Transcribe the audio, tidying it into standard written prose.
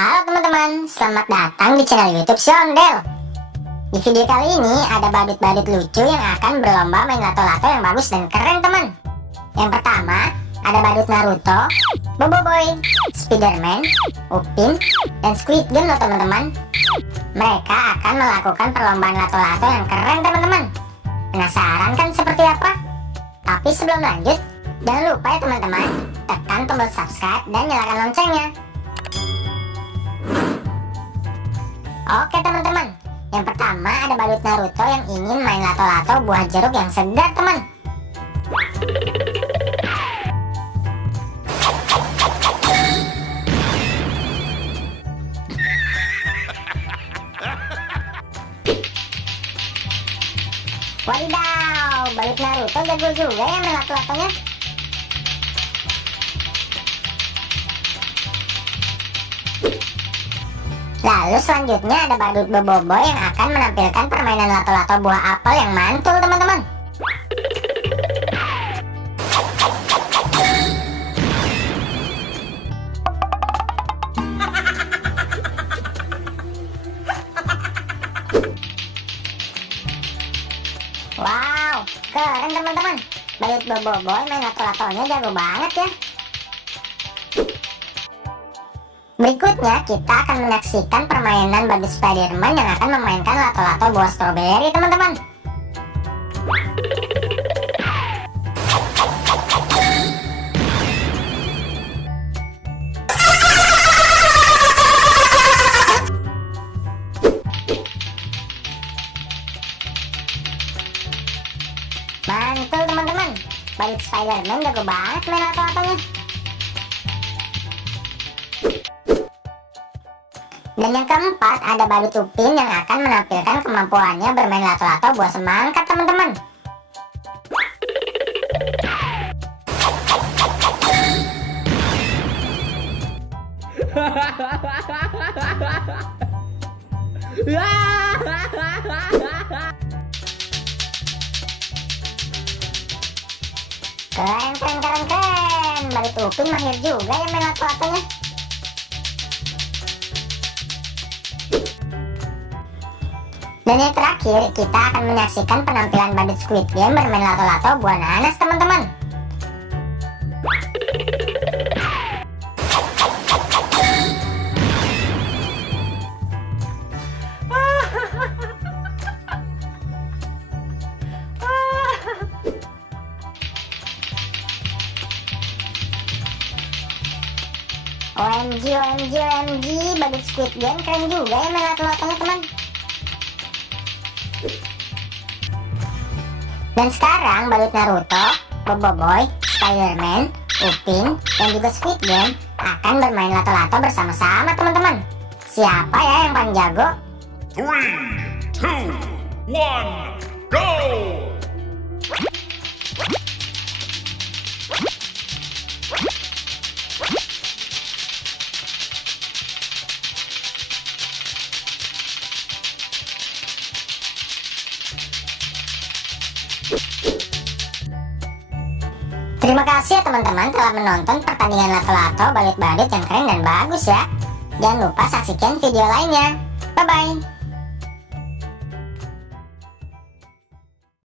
Halo teman-teman, selamat datang di channel YouTube Shondel. Di video kali ini ada badut-badut lucu yang akan berlomba main lato-lato yang bagus dan keren teman. Yang pertama, ada badut Naruto, Boboiboy, Spiderman, Upin, dan Squid Game loh teman-teman. Mereka akan melakukan perlombaan lato-lato yang keren teman-teman. Penasaran kan seperti apa? Tapi sebelum lanjut, jangan lupa ya teman-teman, tekan tombol subscribe dan nyalakan loncengnya. Oke teman-teman, yang pertama ada badut Naruto yang ingin main lato-lato buah jeruk yang segar teman. Wadidaw, badut Naruto jago juga ya main lato-latonya. Lalu selanjutnya ada badut Boboiboy yang akan menampilkan permainan lato-lato buah apel yang mantul teman-teman. Wow, keren teman-teman. Badut Boboiboy main lato-latonya jago banget ya. Berikutnya kita akan menyaksikan permainan badut Spiderman yang akan memainkan lato-lato buah stroberi teman-teman. Mantul teman-teman, badut Spiderman jago banget main lato-latonya. Dan yang keempat ada badut Upin yang akan menampilkan kemampuannya bermain lato-lato buah semangka teman-teman. Keren. Badut Upin mahir juga ya main lato-latonya. Dan yang terakhir, kita akan menyaksikan penampilan badut Squid Game bermain lato-lato buah nanas teman-teman. OMG, badut Squid Game keren juga ya main lato-latonya teman. Dan sekarang badut Naruto, Boboiboy, Spiderman, Upin, dan juga Squid Game akan bermain lato-lato bersama-sama teman-teman. Siapa ya yang paling jago? 3, 2, 1, go! Terima kasih ya teman-teman telah menonton pertandingan lato-lato badut-badut yang keren dan bagus ya. Jangan lupa saksikan video lainnya. Bye-bye.